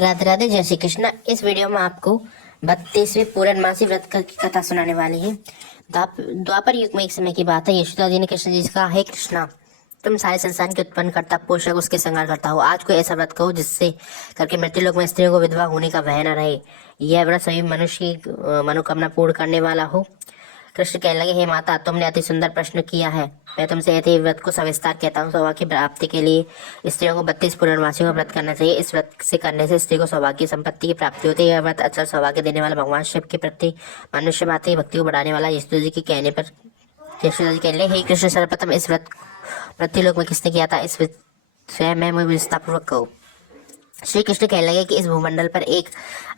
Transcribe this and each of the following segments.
राधे राधे, जय श्री कृष्ण। इस वीडियो में आपको 32वें पूर्णमासी व्रत की कथा सुनाने वाली है। द्वापर युग में एक समय की बात है। यशोदा जी ने कृष्ण जी से कहा, हे कृष्णा, तुम सारे संसार के उत्पन्न करता, पोषक, उसके संहार करता हो। आज कोई ऐसा व्रत कहो जिससे करके मृत्यु लोक में स्त्रियों को विधवा होने का भय न रहे। यह व्रत सभी मनुष्य की मनोकामना पूर्ण करने वाला हो। कृष्ण कहने लगे, हे माता, तुमने अति सुंदर प्रश्न किया है। मैं तुमसे ऐसे व्रत को सविस्तार कहता हूँ। सौभाग्य प्राप्ति के लिए स्त्रियों को 32 पूर्णमासियों का व्रत करना चाहिए। इस व्रत से करने से स्त्री को सौभाग्य संपत्ति की प्राप्ति होती है। यह व्रत अचल सौभाग्य देने वाला भगवान शिव के प्रति मनुष्य मात्र की भक्ति को बढ़ाने वाला। यशोदा जी के कहने पर यशोदा जी कहने लगे, हे कृष्ण, सर्वप्रथम इस व्रत मृत्युलोक में किसने किया था, इस विषय में मुझे विस्तारपूर्वक कहो। श्री कृष्ण कहने लगे कि इस भूमंडल पर एक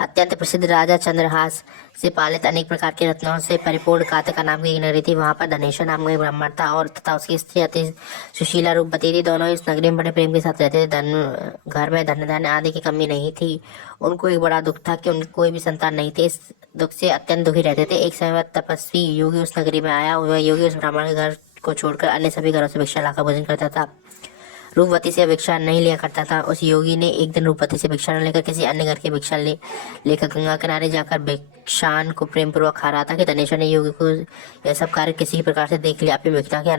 अत्यंत प्रसिद्ध राजा चंद्रहास से पालित अनेक प्रकार के रत्नों से परिपूर्ण कातिका नाम की एक नगरी थी। वहां पर धनेश्वर नाम का एक ब्राह्मण था और तथा उसकी स्त्री अति सुशीला रूपवती थी। दोनों इस नगरी में बड़े प्रेम के साथ रहते थे। घर में धन धान्य आदि की कमी नहीं थी। उनको एक बड़ा दुख था कि उनकी कोई भी संतान नहीं थी। इस दुख से अत्यंत दुखी रहते थे। एक समय तपस्वी योगी उस नगरी में आया। वह योगी उस ब्राह्मण के घर को छोड़कर अन्य सभी घरों से भिक्षा लाकर भोजन करता था। रूपवती से भिक्षा नहीं लिया करता था। उस योगी ने एक दिन रूपवती से भिक्षा न लेकर किसी अन्य घर की भिक्षा लेकर गंगा किनारे जाकर भिक्षान को प्रेम पूर्वक खा रहा था कि धनेश्वर ने योगी को यह सब कार्य किसी प्रकार से देख लिया। अपनी भिक्षा के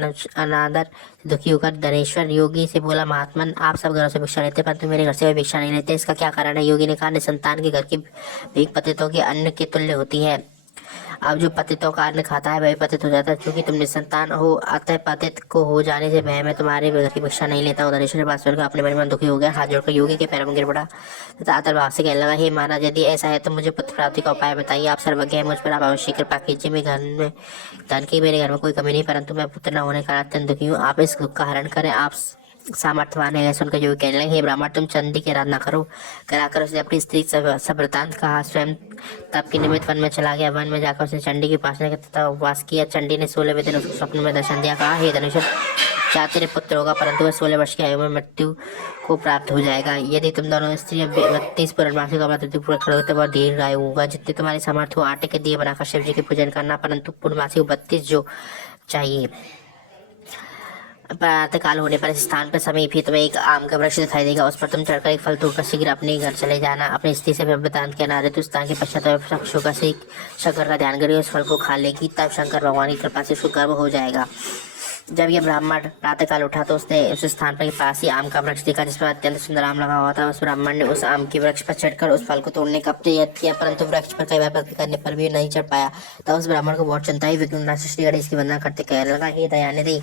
अनादर से दुखी होकर धनेश्वर योगी से बोला, महात्मन, आप सब घरों से भिक्षा लेते परंतु मेरे घर से वे भिक्षा नहीं लेते, इसका क्या कारण है। योगी ने कहा, निसंतान के घर की भीख पतितों के अन्न के तुल्य होती है। अब जो पतितों का अन्न खाता है वही पतित हो जाता है। क्योंकि तुम निसंतान हो, अतः पतित को हो जाने से भय मैं तुम्हारे घर की भिक्षा नहीं लेता हूँ। धनेश्वर ने बात सुनकर अपने मन में दुखी हो गया। हाथ जोड़कर योगी के पैरों में गिर पड़ा तथा आतर भाव से कहने लगा, हे महाराज, यदि ऐसा है तो मुझे पुत्र प्राप्ति का उपाय बताइए। आप सर्वज्ञ हैं, मुझ पर आप अवश्य कृपा कीजिए। मेरे घर में कोई कमी नहीं, परंतु मैं पुत्र न होने का अत्यंत दुखी हूँ। आप इस दुख का हरण करें, आप सामर्थ्यवान है। सुनकर योगी कहने लगे, हे ब्राह्मण, तुम चंडी की आराधना करो। कराकर उसने अपनी स्त्री सब वृतांत कहा। स्वयं तप के निमित्त वन में चला गया। वन में जाकर उसने चंडी की उपासना की तथा उपवास किया। चंडी ने 16वें दिन उसको स्वप्न में दर्शन दिया। कहा, हे धनुष, चाहे तेरे पुत्र होगा परंतु वह 16 वर्ष की आयु में मृत्यु को प्राप्त हो जाएगा। यदि तुम दोनों स्त्री 32 पूर्णमासी का मृत्यु पूरा करोगे तो वह दीर्घ आयु होगा। जितने तुम्हारे सामर्थ्य हो आटे के दिए बनाकर शिव जी के पूजन करना, परंतु पूर्णमासी को 32 जो चाहिए। प्रातः काल होने पर इस स्थान पर समीप ही तुम्हें एक आम का वृक्ष दिखाई देगा। उस पर तुम चढ़कर एक फल तोड़कर शीघ्र अपने घर चले जाना। अपनी स्त्री से वृत्तांत कहना। ऋतु स्थान के पश्चात शख्सों का से शंकर का ध्यान करिए, उस फल को खा लेगी, तब शंकर भगवान की कृपा से उसको गर्भ हो जाएगा। जब यह ब्राह्मण प्रातःकाल उठा तो उसने उस स्थान पर पास ही आम का वृक्ष देखा जिस पर अत्यंत सुंदर आम लगा हुआ था। उस ब्राह्मण ने उस आम के वृक्ष पर चढ़कर उस फल को तोड़ने का प्रयत्न किया, परंतु वृक्ष पर कई बार प्रयत्न करने पर भी नहीं चढ़ पाया। तब उस ब्राह्मण को बहुत चिंता हुई। विघ्न श्री गणेश की वंदना करते कहने लगा, हे दयानिधि,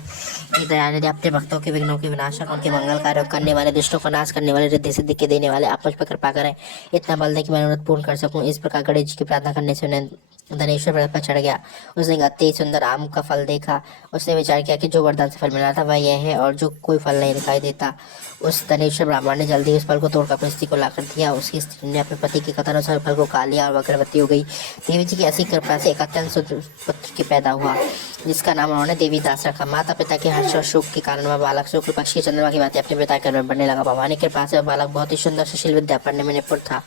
अपने भक्तों के विघ्नों के विनाशक, उनके मंगल कार्य करने वाले, दुष्टों का नाश करने वाले, रिद्धि सिद्धि के देने वाले, आप मुझ पर कृपा करें। इतना बल दे कि मैं अनुरोध पूर्ण कर सकूं। इस प्रकार गणेश जी की प्रार्थना करने से उन्हें धनेश्वर पर्वत पर चढ़ गया। उसने अति सुंदर आम का फल देखा। उसने विचार किया कि जो वरदान से फल मिला था वह यह है और जो कोई फल नहीं दिखाई देता। उस धनेश्वर ब्राह्मण ने जल्दी उस फल को तोड़कर अपनी स्त्री को लाकर दिया। उसकी स्त्री ने अपने पति की कथानुसार फल को खा लिया और वह गर्भवती हो गई। देवी जी की ऐसी कृपा से एक अत्यंत पुत्र की पैदा हुआ जिसका नाम उन्होंने देवी दास रखा। माता पिता के हर्ष और शोक के कारण वह बालक शुक्ल पक्ष की चंद्रमा की बातें अपने पिता के घर में बढ़ने लगा। भवानी के पास वह बालक बहुत ही सुंदर सुशील विद्या पढ़ने में निपुण था।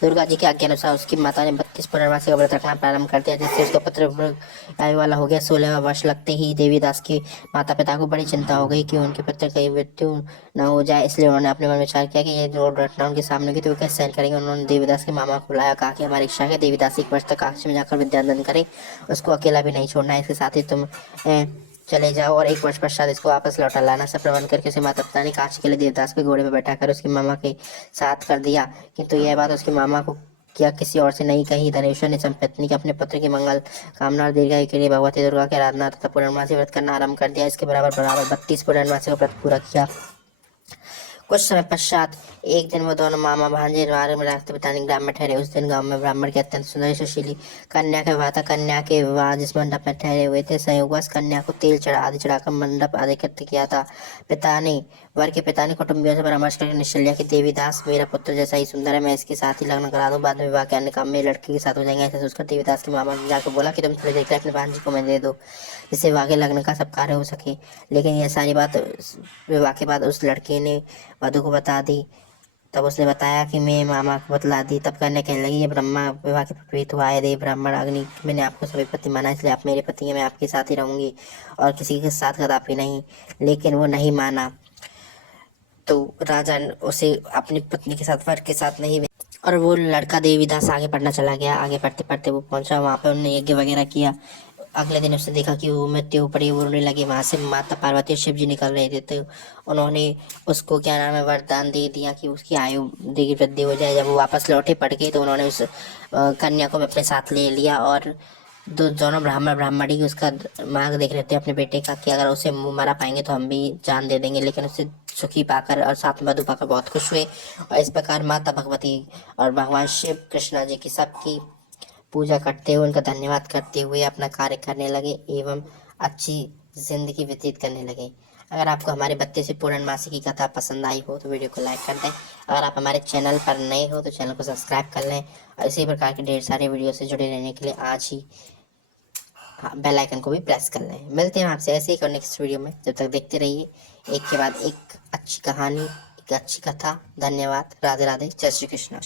दुर्गा जी के आज्ञा अनुसार उसकी माता ने 32 पूर्णमासी का व्रत रखना प्रारंभ कर दिया, जिससे उसका पुत्र आयु वाला हो गया। 16वां वर्ष लगते ही देवीदास के माता पिता को बड़ी चिंता हो गई कि उनके पुत्र की मृत्यु न हो जाए। इसलिए उन्होंने अपने मन में विचार किया कि ये जो घटना उनके सामने होगी तो वे कैसे सहन करेंगे। उन्होंने देवीदास के मामा को बुलाया। कहा कि हमारी इच्छा है देवीदास 1 वर्ष तक काशी में जाकर विद्यादान करे, उसको अकेला भी नहीं छोड़ना है। इसके साथ ही तुम चले जाओ और 1 वर्ष पश्चात इसको वापस लौटा लाना। सब प्रबंध करके उसे माता पिता ने काशी के लिए देवदास के घोड़े पर बैठाकर उसके मामा के साथ कर दिया। किंतु यह बात उसके मामा को क्या किसी और से नहीं कही। धनेश्वर ने संपत्नी के अपने पुत्र की मंगल कामना और दीर्घायु के लिए भगवती दुर्गा की आराधना तथा पूर्णमासी व्रत करना आरंभ कर दिया। इसके बराबर 32 पूर्णमासी का व्रत पूरा किया। कुछ समय पश्चात एक दिन वो दोनों मामा भांजे मार्ग में रास्ते बिताने ग्राम में ठहरे। उस दिन गांव में ब्राह्मण की अत्यंत सुंदर सुशीली कन्या का विवाह था। कन्या के विवाह जिस मंडप में ठहरे हुए थे, संयोगवश कन्या को तेल आदि चढ़ाकर मंडप अधिकृत किया था। वर के पिता ने कुटुंबियों से परामर्श करके निश्चय लिया कि देवीदास मेरा पुत्र जैसा ही सुंदर है, मैं इसके साथ ही लग्न करा दूं। बाद में विवाह के अन्य काम में लड़की के साथ हो जाएंगे। ऐसा सोचकर देवीदास के मामा ने जाकर बोला कि तुम थोड़ी देर अपने भांजी को मैं दे दो, जिससे विवाह के लग्न का सब कार्य हो सके। लेकिन यह सारी बात विवाह के बाद उस लड़की ने वधु को बता दी। तब उसने बताया कि मैं मामा को बतला दी। तब कन्या कहने लगी, ये ब्रह्मा विवाह के विपरीत हुआ है। देव ब्राह्मण अग्नि, मैंने आपको सभी पति माना, इसलिए आप मेरे पति हैं, मैं आपके साथ ही रहूंगी और किसी के साथ कदापि नहीं। लेकिन वो नहीं माना तो राजा उसे अपनी पत्नी के साथ वर के साथ नहीं और वो लड़का देवीदास आगे पढ़ना चला गया। आगे पढ़ते पढ़ते वो पहुंचा वहाँ पे, उन्होंने यज्ञ वगैरह किया। अगले दिन उसने देखा कि वो मृत्यु ऊपर वो रोने लगी। वहां से माता पार्वती और शिव जी निकल रहे थे, तो उन्होंने उसको क्या नाम है वरदान दे दिया कि उसकी आयु की वृद्धि हो जाए। जब वो वापस लौटे पड़ गई तो उन्होंने उस कन्या को अपने साथ ले लिया। और दोनों ब्राह्मण ब्राह्मणी उसका मार्ग देख रहे थे अपने बेटे का कि अगर उसे मुँह मरा पाएंगे तो हम भी जान दे देंगे, लेकिन उसे सुखी पाकर और साथ में मधु पाकर बहुत खुश हुए। और इस प्रकार माता भगवती और भगवान शिव कृष्णा जी की सबकी पूजा करते हुए, उनका धन्यवाद करते हुए अपना कार्य करने लगे एवं अच्छी जिंदगी व्यतीत करने लगे। अगर आपको हमारे 32 पूर्णमासी की कथा पसंद आई हो तो वीडियो को लाइक कर दें। अगर आप हमारे चैनल पर नए हो तो चैनल को सब्सक्राइब कर लें, और इसी प्रकार के ढेर सारे वीडियो से जुड़े रहने के लिए आज ही बेल आइकन को भी प्रेस कर लें। मिलते हैं आपसे ऐसे ही नेक्स्ट वीडियो में। जब तक देखते रहिए एक के बाद एक अच्छी कहानी, एक अच्छी कथा। धन्यवाद। राधे राधे। जय श्री कृष्ण।